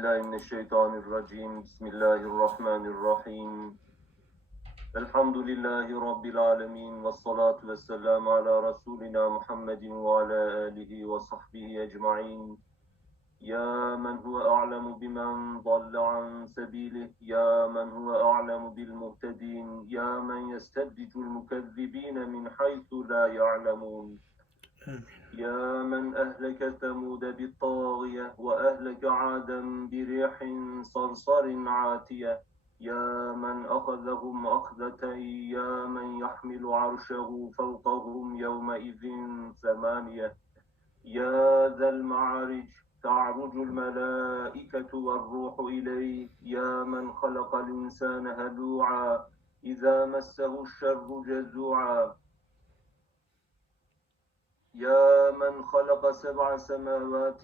بالله من الشيطان الرجيم. بسم الله الرحمن الرحيم. الحمد لله رب العالمين والصلاة والسلام على رسولنا محمد وعلى آله وصحبه أجمعين. يا من هو أعلم بمن ضل عن سبيله؟ يا من هو أعلم بالمهتدين؟ يا من يستدرج المكذبين من حيث لا يعلمون؟ يا من أهلك ثمود بالطاغية وأهلك عادا بريح صرصر عاتية. يا من أخذهم أخذة يا من يحمل عرشه فوقهم يومئذ ثمانية. يا ذا المعارج تعرج الملائكة والروح إليه. يا من خلق الإنسان هلوعا إذا مسه الشر جزوعا. يا من خلق سبع سماوات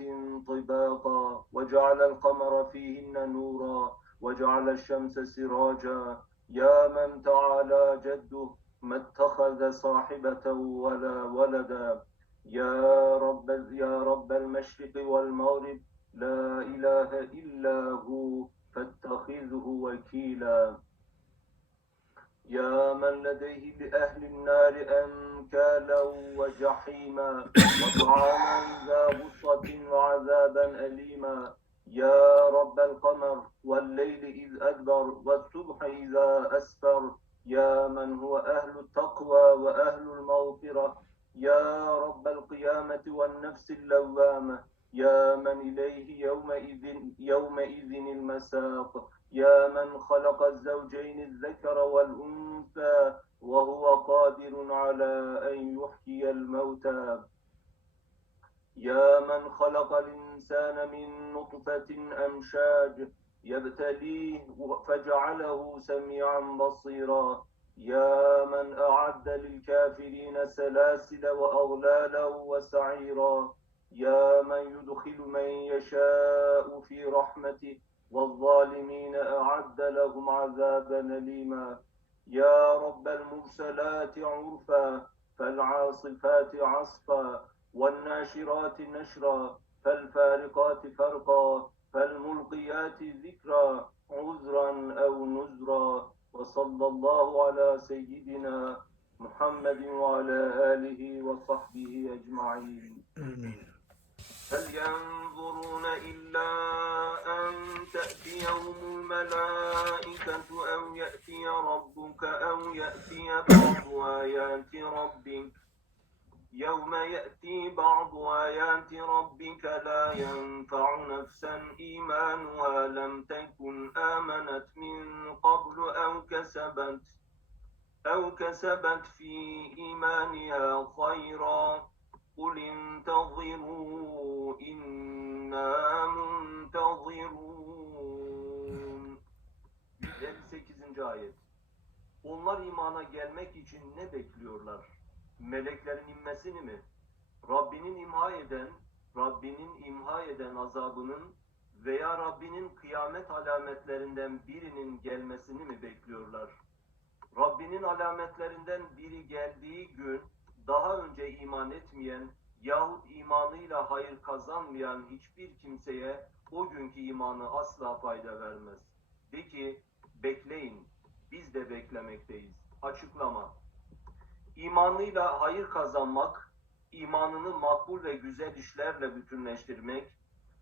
طباقا وجعل القمر فيهن نورا وجعل الشمس سراجا يا من تعالى جده ما اتخذ صاحبة ولا ولدا يا رب يا رب المشرق والمغرب لا إله إلا هو فاتخذه وكيلا يا من لديه لأهل النار أنكالا وجحيما وطعاما ذا غصة وعذابا أليما يا رب القمر والليل إذ أدبر والصبح إذا أسفر يا من هو أهل التقوى وأهل المغفرة يا رب القيامة والنفس اللوامة يا من إليه يومئذ يومئذ المساق يا من خلق الزوجين الذكر والأنثى وهو قادر على أن يحيي الموتى. يا من خلق الإنسان من نطفة أمشاج يبتليه فجعله سميعا بصيرا. يا من أعد للكافرين سلاسل وأغلالا وسعيرا. يا من يدخل من يشاء في رحمته والظالمين أعد لهم عذابا أليما. يا رب المرسلات عرفا فالعاصفات عصفا والناشرات نشرا فالفارقات فرقا فالملقيات ذكرا عذرا أو نذرا. وصلى الله على سيدنا محمد وعلى آله وصحبه أجمعين. هل ينظرون إلا أن تأتيهم الملائكة أو يأتي ربك أو يأتي بعض آيات ربك؟ يوم يأتي بعض آيات ربك لا ينفع نفسا إيمانها لم تكن آمنت من قبل أو كسبت أو كسبت في إيمانها خيرا. قل انتظروا إنا منتظرون 158. ayet Onlar imana gelmek için ne bekliyorlar? Meleklerin inmesini mi? Rabbinin imha eden, Rabbinin imha eden azabının veya Rabbinin kıyamet alametlerinden birinin gelmesini mi bekliyorlar? Rabbinin alametlerinden biri geldiği gün önce iman etmeyen yahut imanıyla hayır kazanmayan hiçbir kimseye o günkü imanı asla fayda vermez. De ki bekleyin biz de beklemekteyiz. Açıklama. İmanıyla hayır kazanmak, imanını makbul ve güzel işlerle bütünleştirmek,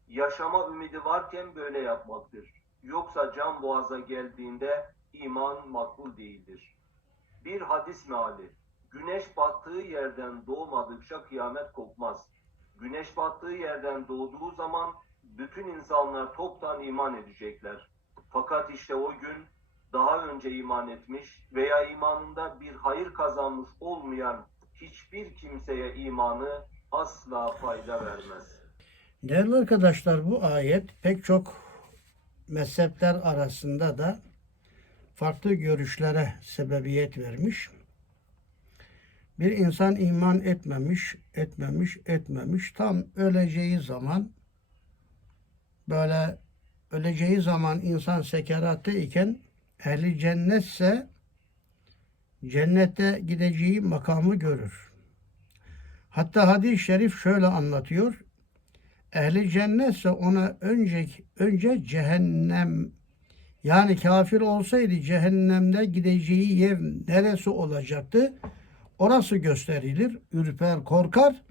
yaşama ümidi varken böyle yapmaktır. Yoksa can boğaza geldiğinde iman makbul değildir. Bir hadis meali. Güneş battığı yerden doğmadıkça kıyamet kopmaz. Güneş battığı yerden doğduğu zaman bütün insanlar toptan iman edecekler. Fakat işte o gün daha önce iman etmiş veya imanında bir hayır kazanmış olmayan hiçbir kimseye imanı asla fayda vermez. Değerli arkadaşlar bu ayet pek çok mezhepler arasında da farklı görüşlere sebebiyet vermiş. Bir insan iman etmemiş, etmemiş, etmemiş. Tam öleceği zaman böyle öleceği zaman insan sekeratte iken ehli cennetse cennete gideceği makamı görür. Hatta hadis-i şerif şöyle anlatıyor. ehli cennetse ona önce önce cehennem yani kafir olsaydı cehennemde gideceği yer neresi olacaktı? Orası gösterilir. Ürper, korkar.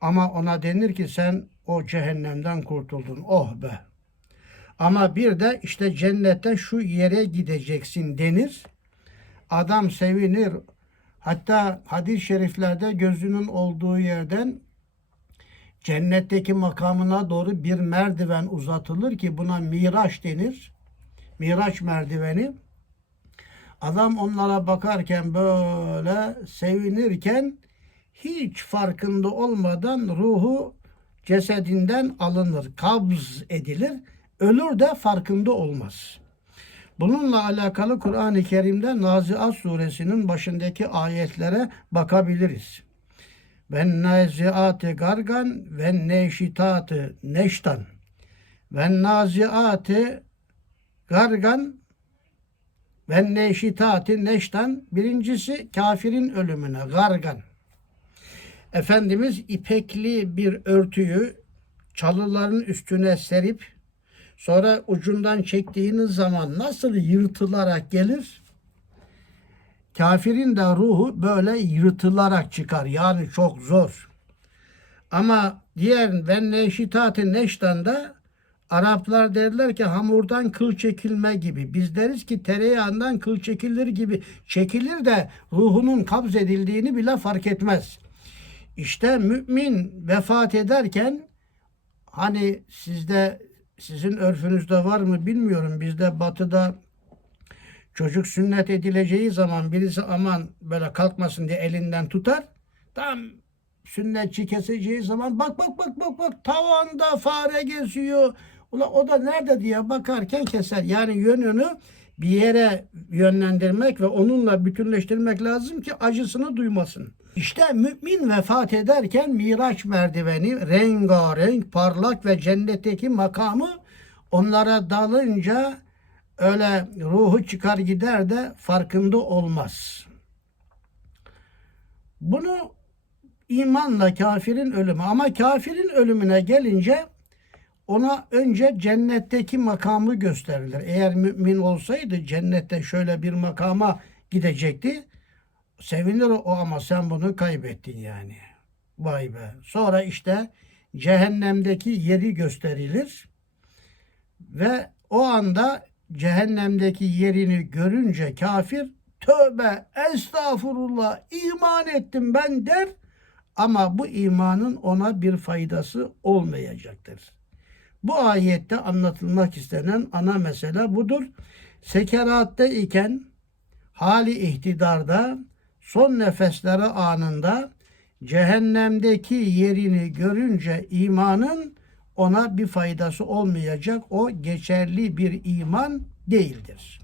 Ama ona denir ki sen o cehennemden kurtuldun. Oh be. Ama bir de işte cennette şu yere gideceksin denir. Adam sevinir. Hatta hadis-i şeriflerde gözünün olduğu yerden cennetteki makamına doğru bir merdiven uzatılır ki buna miraç denir. Miraç merdiveni. Adam onlara bakarken böyle sevinirken hiç farkında olmadan ruhu cesedinden alınır, kabz edilir. Ölür de farkında olmaz. Bununla alakalı Kur'an-ı Kerim'de Naziat suresinin başındaki ayetlere bakabiliriz. Ve naziatı gargan ve neşitatı neştan ve naziatı gargan ve neşitati neştan birincisi kafirin ölümüne gargan. Efendimiz ipekli bir örtüyü çalıların üstüne serip sonra ucundan çektiğiniz zaman nasıl yırtılarak gelir? Kafirin de ruhu böyle yırtılarak çıkar. Yani çok zor. Ama diğer ve neşitati neştan da Araplar derler ki hamurdan kıl çekilme gibi. Biz deriz ki tereyağından kıl çekilir gibi çekilir de ruhunun kabz edildiğini bile fark etmez. İşte mümin vefat ederken hani sizde sizin örfünüzde var mı bilmiyorum. Bizde batıda çocuk sünnet edileceği zaman birisi aman böyle kalkmasın diye elinden tutar. Tam sünnetçi keseceği zaman bak bak bak bak bak tavanda fare geziyor. Ula o da nerede diye bakarken keser. Yani yönünü bir yere yönlendirmek ve onunla bütünleştirmek lazım ki acısını duymasın. İşte mümin vefat ederken Miraç merdiveni rengarenk, parlak ve cennetteki makamı onlara dalınca öyle ruhu çıkar gider de farkında olmaz. Bunu imanla kafirin ölümü ama kafirin ölümüne gelince ona önce cennetteki makamı gösterilir. Eğer mümin olsaydı cennette şöyle bir makama gidecekti. Sevinir o ama sen bunu kaybettin yani. Vay be. Sonra işte cehennemdeki yeri gösterilir. Ve o anda cehennemdeki yerini görünce kafir tövbe estağfurullah iman ettim ben der ama bu imanın ona bir faydası olmayacaktır. Bu ayette anlatılmak istenen ana mesele budur. Sekeratte iken hali ihtidarda son nefesleri anında cehennemdeki yerini görünce imanın ona bir faydası olmayacak. O geçerli bir iman değildir.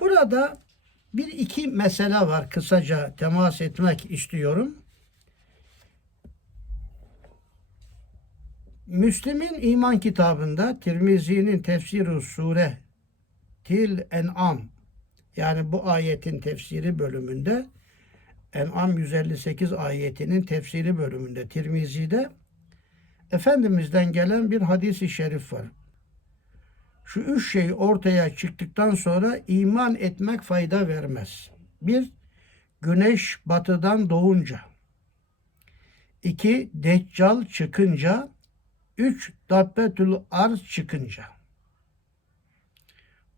Burada bir iki mesele var kısaca temas etmek istiyorum. Müslim'in iman kitabında Tirmizi'nin tefsiri sure Til En'am yani bu ayetin tefsiri bölümünde En'am 158 ayetinin tefsiri bölümünde Tirmizi'de Efendimiz'den gelen bir hadisi şerif var. Şu üç şey ortaya çıktıktan sonra iman etmek fayda vermez. Bir, güneş batıdan doğunca. İki, deccal çıkınca. Üç, dabbetül arz çıkınca.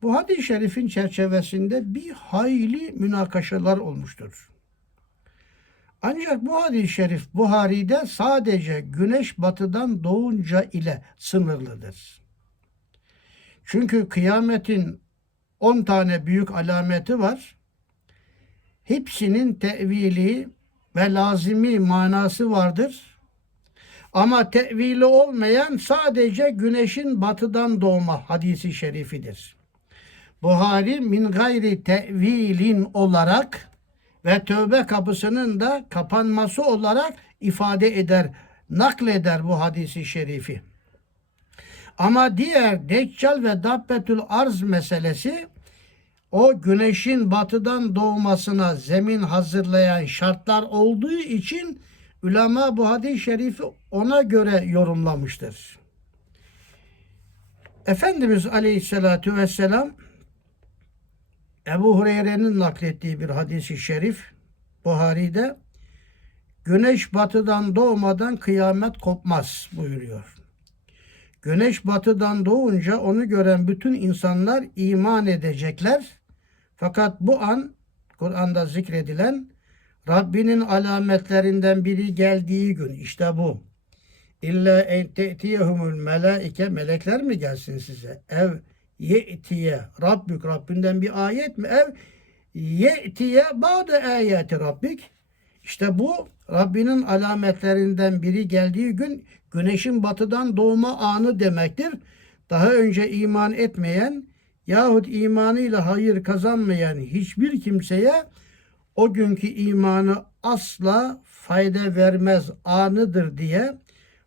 Bu hadis-i şerifin çerçevesinde bir hayli münakaşalar olmuştur. Ancak bu hadis-i şerif Buhari'de sadece güneş batıdan doğunca ile sınırlıdır. Çünkü kıyametin 10 tane büyük alameti var. Hepsinin tevili ve lazimi manası vardır. Ama tevili olmayan sadece güneşin batıdan doğma hadisi şerifidir. Buhari min gayri tevilin olarak ve tövbe kapısının da kapanması olarak ifade eder, nakleder bu hadisi şerifi. Ama diğer Deccal ve Dabbetül Arz meselesi o güneşin batıdan doğmasına zemin hazırlayan şartlar olduğu için Ulema bu hadis-i şerifi ona göre yorumlamıştır. Efendimiz Aleyhisselatü Vesselam Ebu Hureyre'nin naklettiği bir hadisi şerif Buhari'de Güneş batıdan doğmadan kıyamet kopmaz buyuruyor. Güneş batıdan doğunca onu gören bütün insanlar iman edecekler. Fakat bu an Kur'an'da zikredilen Rabbinin alametlerinden biri geldiği gün işte bu. İlla en te'tiyehumul melaike melekler mi gelsin size? Ev ye'tiye Rabbük Rabbinden bir ayet mi? Ev ye'tiye ba'de ayeti Rabbik. İşte bu Rabbinin alametlerinden biri geldiği gün güneşin batıdan doğma anı demektir. Daha önce iman etmeyen yahut imanıyla hayır kazanmayan hiçbir kimseye o günkü imanı asla fayda vermez anıdır diye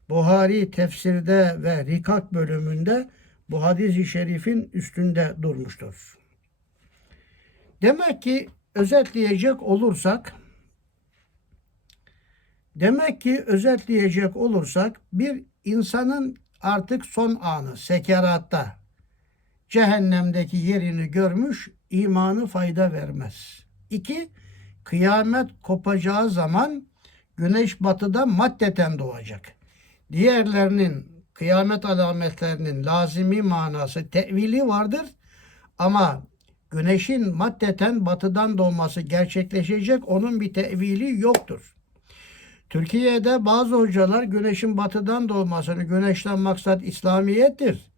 Buhari tefsirde ve Rikak bölümünde bu hadis-i şerifin üstünde durmuştur. Demek ki özetleyecek olursak Demek ki özetleyecek olursak bir insanın artık son anı sekeratta cehennemdeki yerini görmüş imanı fayda vermez. İki, kıyamet kopacağı zaman güneş batıda maddeten doğacak. Diğerlerinin kıyamet alametlerinin lazimi manası tevili vardır ama güneşin maddeten batıdan doğması gerçekleşecek onun bir tevili yoktur. Türkiye'de bazı hocalar güneşin batıdan doğmasını, güneşten maksat İslamiyettir.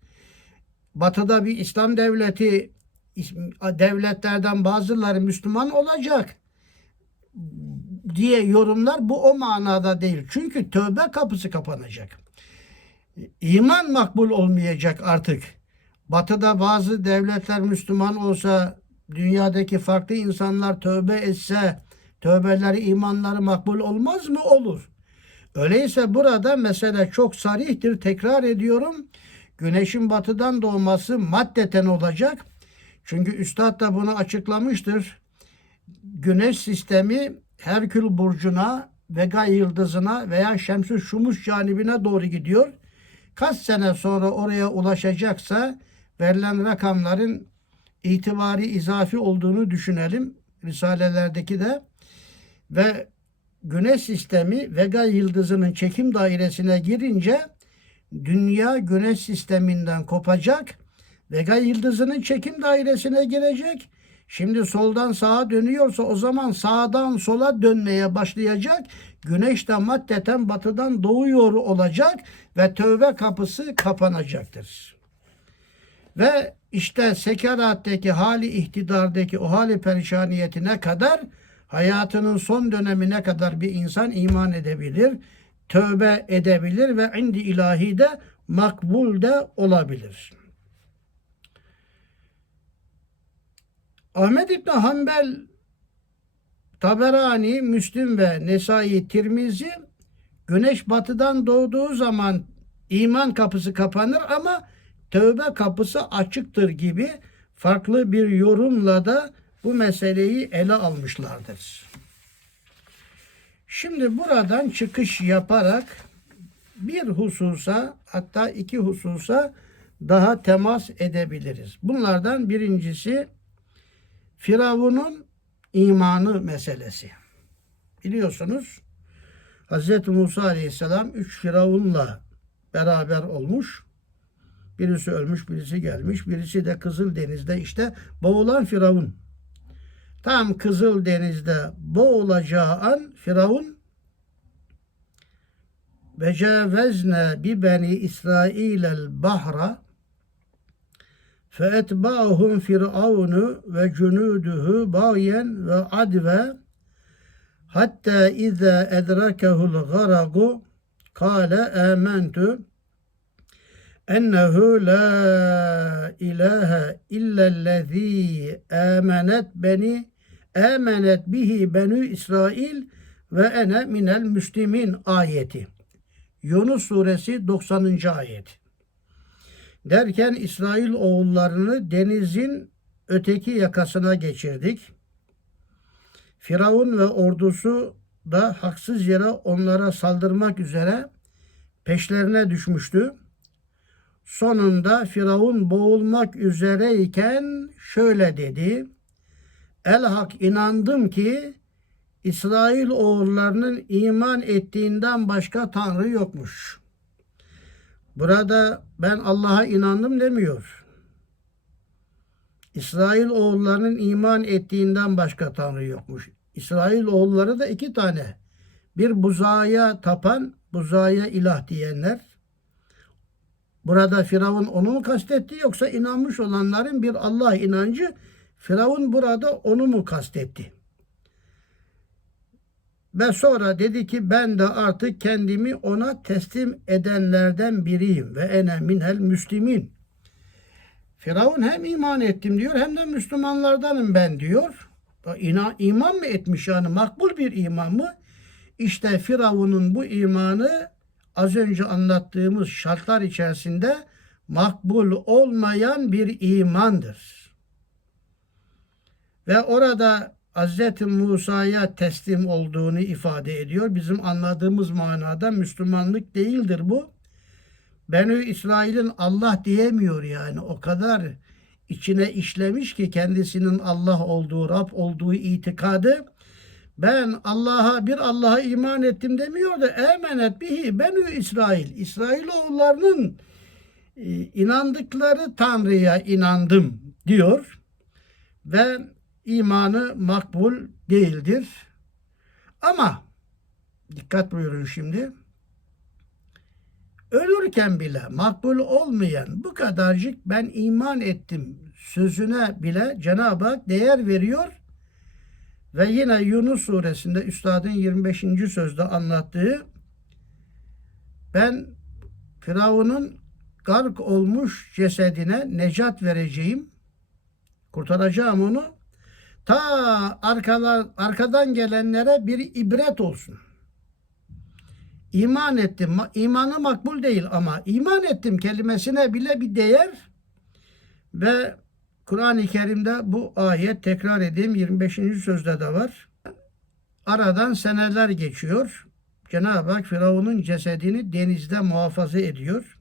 Batıda bir İslam devleti, devletlerden bazıları Müslüman olacak diye yorumlar bu o manada değil. Çünkü tövbe kapısı kapanacak. İman makbul olmayacak artık. Batıda bazı devletler Müslüman olsa, dünyadaki farklı insanlar tövbe etse, tövbeleri, imanları makbul olmaz mı? Olur. Öyleyse burada mesele çok sarihtir. Tekrar ediyorum. Güneşin batıdan doğması maddeten olacak. Çünkü Üstad da bunu açıklamıştır. Güneş sistemi Herkül burcuna, Vega yıldızına veya Şems-i Şumus canibine doğru gidiyor. Kaç sene sonra oraya ulaşacaksa verilen rakamların itibari izafi olduğunu düşünelim. Risalelerdeki de ve Güneş sistemi Vega yıldızının çekim dairesine girince dünya Güneş sisteminden kopacak. Vega yıldızının çekim dairesine girecek. Şimdi soldan sağa dönüyorsa o zaman sağdan sola dönmeye başlayacak. Güneş de maddeten batıdan doğuyor olacak ve tövbe kapısı kapanacaktır. Ve işte sekeratteki hali ihtidardaki o hali perişaniyetine kadar hayatının son dönemine kadar bir insan iman edebilir, tövbe edebilir ve indi ilahi de makbul de olabilir. Ahmet İbni Hanbel, Taberani, Müslim ve Nesai Tirmizi güneş batıdan doğduğu zaman iman kapısı kapanır ama tövbe kapısı açıktır gibi farklı bir yorumla da bu meseleyi ele almışlardır. Şimdi buradan çıkış yaparak bir hususa hatta iki hususa daha temas edebiliriz. Bunlardan birincisi Firavun'un imanı meselesi. Biliyorsunuz Hz. Musa Aleyhisselam üç Firavun'la beraber olmuş. Birisi ölmüş, birisi gelmiş, birisi de Kızıl Deniz'de işte boğulan Firavun. Tam Kızıl Deniz'de boğulacağı an Firavun ve cevezne bi beni İsrail'el bahra فَاَتْبَعُهُمْ فِرْعَوْنُ وَجُنُودُهُ بَغْيًا وَعَدْوًا حَتَّى اِذَا اَدْرَكَهُ الْغَرَقُ قَالَ آمَنْتُ اَنَّهُ لَا اِلَٰهَ اِلَّا الَّذ۪ي آمَنَتْ بَنِي آمَنَتْ بِهِ بَنُوا İsrail ve ene minel müslimin ayeti. Yunus suresi 90. ayet. Derken İsrail oğullarını denizin öteki yakasına geçirdik. Firavun ve ordusu da haksız yere onlara saldırmak üzere peşlerine düşmüştü. Sonunda Firavun boğulmak üzereyken şöyle dedi. El hak inandım ki İsrail oğullarının iman ettiğinden başka tanrı yokmuş. Burada ben Allah'a inandım demiyor. İsrail oğullarının iman ettiğinden başka tanrı yokmuş. İsrail oğulları da iki tane. Bir buzağa tapan, buzağa ilah diyenler. Burada Firavun onu mu kastetti yoksa inanmış olanların bir Allah inancı Firavun burada onu mu kastetti? Ve sonra dedi ki ben de artık kendimi ona teslim edenlerden biriyim ve ene minel müslimin. Firavun hem iman ettim diyor hem de Müslümanlardanım ben diyor. İna, iman mı etmiş yani makbul bir iman mı? İşte Firavun'un bu imanı az önce anlattığımız şartlar içerisinde makbul olmayan bir imandır. Ve orada Hz. Musa'ya teslim olduğunu ifade ediyor. Bizim anladığımız manada Müslümanlık değildir bu. Benü İsrail'in Allah diyemiyor yani. O kadar içine işlemiş ki kendisinin Allah olduğu, Rab olduğu itikadı. Ben Allah'a bir Allah'a iman ettim demiyor da emenet bihi benü İsrail. İsrailoğullarının e, inandıkları Tanrı'ya inandım diyor. Ve imanı makbul değildir. Ama dikkat buyurun şimdi. Ölürken bile makbul olmayan bu kadarcık ben iman ettim sözüne bile Cenab-ı Hak değer veriyor. Ve yine Yunus suresinde Üstad'ın 25. sözde anlattığı ben Firavun'un gark olmuş cesedine necat vereceğim. Kurtaracağım onu. Ta arkalar, arkadan gelenlere bir ibret olsun. İman ettim. İmanı makbul değil ama iman ettim kelimesine bile bir değer ve Kur'an-ı Kerim'de bu ayet tekrar edeyim 25. sözde de var. Aradan seneler geçiyor. Cenab-ı Hak Firavun'un cesedini denizde muhafaza ediyor.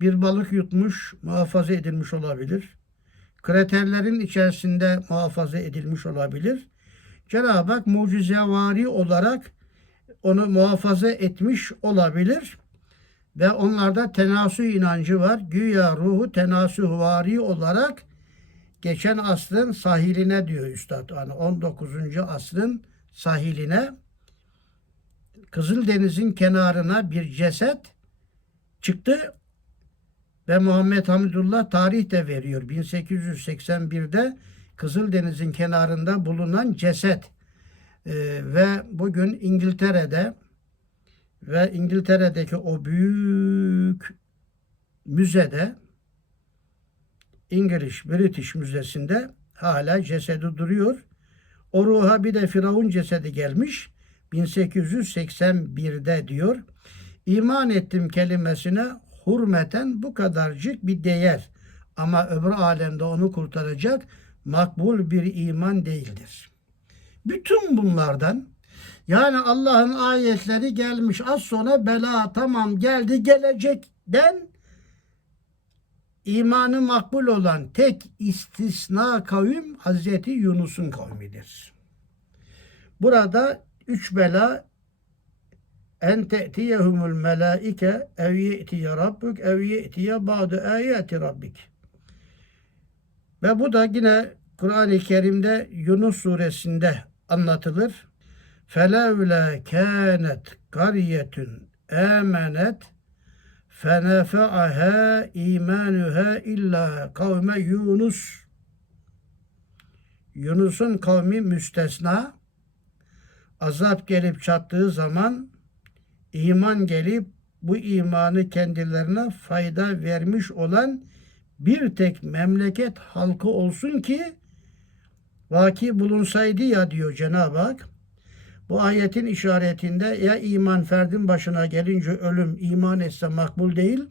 Bir balık yutmuş, muhafaza edilmiş olabilir. Kraterlerin içerisinde muhafaza edilmiş olabilir. Cenab-ı Hak mucizevari olarak onu muhafaza etmiş olabilir. Ve onlarda tenasü inancı var. Güya ruhu tenasühvari olarak geçen asrın sahiline diyor Üstad. Yani 19. asrın sahiline Kızıldeniz'in kenarına bir ceset çıktı ve Muhammed Hamidullah tarih de veriyor. 1881'de Kızıldeniz'in kenarında bulunan ceset ee, ve bugün İngiltere'de ve İngiltere'deki o büyük müzede English British Müzesi'nde hala cesedi duruyor. O ruha bir de Firavun cesedi gelmiş 1881'de diyor. İman ettim kelimesine hürmeten bu kadarcık bir değer. Ama öbür alemde onu kurtaracak makbul bir iman değildir. Bütün bunlardan yani Allah'ın ayetleri gelmiş az sonra bela tamam geldi gelecekten imanı makbul olan tek istisna kavim Hazreti Yunus'un kavmidir. Burada üç bela en te'tiyehumul melaike ev ye'tiye rabbuk ev ye'tiye ba'du ayati rabbik. Ve bu da yine Kur'an-ı Kerim'de Yunus suresinde anlatılır. Felevle kânet kariyetun âmenet fenefe'aha imanuha illa kavme Yunus. Yunus'un kavmi müstesna. Azap gelip çattığı zaman iman gelip bu imanı kendilerine fayda vermiş olan bir tek memleket halkı olsun ki vaki bulunsaydı ya diyor Cenab-ı Hak. Bu ayetin işaretinde ya iman ferdin başına gelince ölüm iman etse makbul değil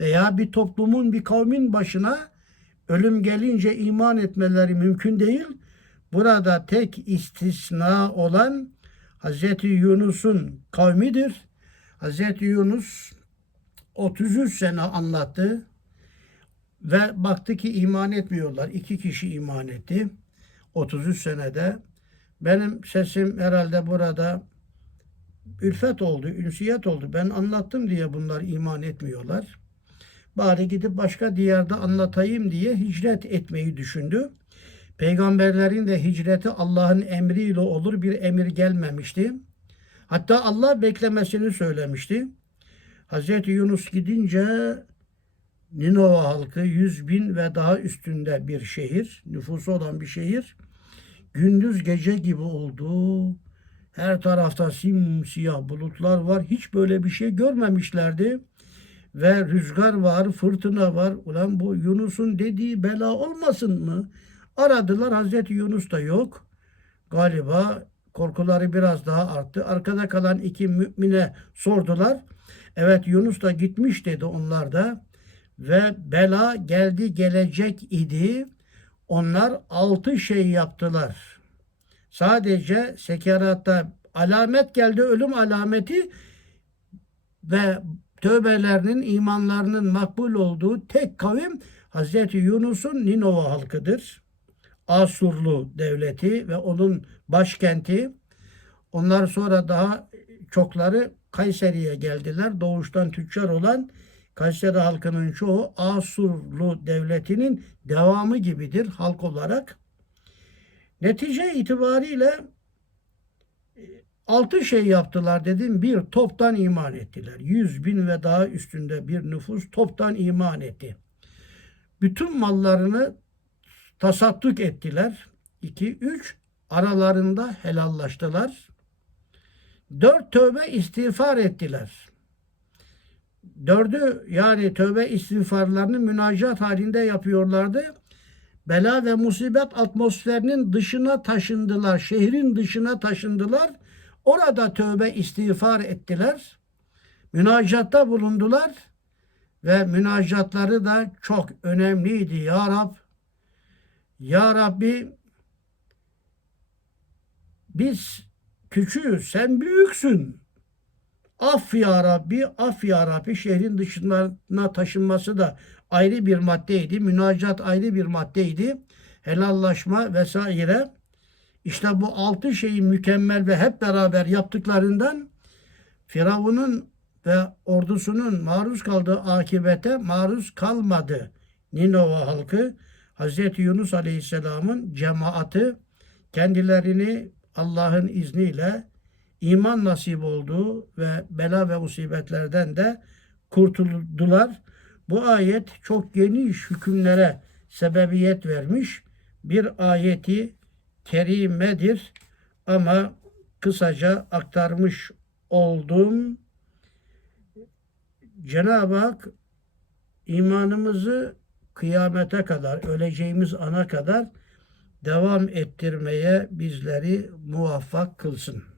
veya bir toplumun bir kavmin başına ölüm gelince iman etmeleri mümkün değil. Burada tek istisna olan Hazreti Yunus'un kavmidir. Hazreti Yunus 33 sene anlattı ve baktı ki iman etmiyorlar. İki kişi iman etti. 33 senede. Benim sesim herhalde burada ülfet oldu, ünsiyet oldu. Ben anlattım diye bunlar iman etmiyorlar. Bari gidip başka diyarda anlatayım diye hicret etmeyi düşündü. Peygamberlerin de hicreti Allah'ın emriyle olur bir emir gelmemişti. Hatta Allah beklemesini söylemişti. Hazreti Yunus gidince Ninova halkı 100 bin ve daha üstünde bir şehir, nüfusu olan bir şehir. Gündüz gece gibi oldu. Her tarafta simsiyah bulutlar var. Hiç böyle bir şey görmemişlerdi. Ve rüzgar var, fırtına var. Ulan bu Yunus'un dediği bela olmasın mı? Aradılar Hazreti Yunus da yok. Galiba korkuları biraz daha arttı. Arkada kalan iki mümine sordular. Evet Yunus da gitmiş dedi onlar da. Ve bela geldi gelecek idi. Onlar altı şey yaptılar. Sadece sekeratta alamet geldi, ölüm alameti ve tövbelerinin, imanlarının makbul olduğu tek kavim Hazreti Yunus'un Ninova halkıdır. Asurlu devleti ve onun başkenti. Onlar sonra daha çokları Kayseri'ye geldiler. Doğuştan tüccar olan Kayseri halkının çoğu Asurlu devletinin devamı gibidir halk olarak. Netice itibariyle e, altı şey yaptılar dedim. Bir, toptan iman ettiler. Yüz bin ve daha üstünde bir nüfus toptan iman etti. Bütün mallarını tasadduk ettiler. İki, üç, aralarında helallaştılar. Dört, tövbe istiğfar ettiler. Dördü yani tövbe istiğfarlarını münacat halinde yapıyorlardı. Bela ve musibet atmosferinin dışına taşındılar. Şehrin dışına taşındılar. Orada tövbe istiğfar ettiler. Münacatta bulundular. Ve münacatları da çok önemliydi. Ya Rab, Ya Rabbi biz küçüğüz, sen büyüksün. Af ya Rabbi, af ya Rabbi şehrin dışına taşınması da ayrı bir maddeydi. Münacat ayrı bir maddeydi. Helallaşma vesaire. İşte bu altı şeyi mükemmel ve hep beraber yaptıklarından Firavun'un ve ordusunun maruz kaldığı akibete maruz kalmadı. Ninova halkı Hazreti Yunus Aleyhisselam'ın cemaati kendilerini Allah'ın izniyle iman nasip oldu ve bela ve musibetlerden de kurtuldular. Bu ayet çok geniş hükümlere sebebiyet vermiş bir ayeti kerimedir ama kısaca aktarmış oldum. Cenab-ı Hak imanımızı kıyamete kadar, öleceğimiz ana kadar devam ettirmeye bizleri muvaffak kılsın.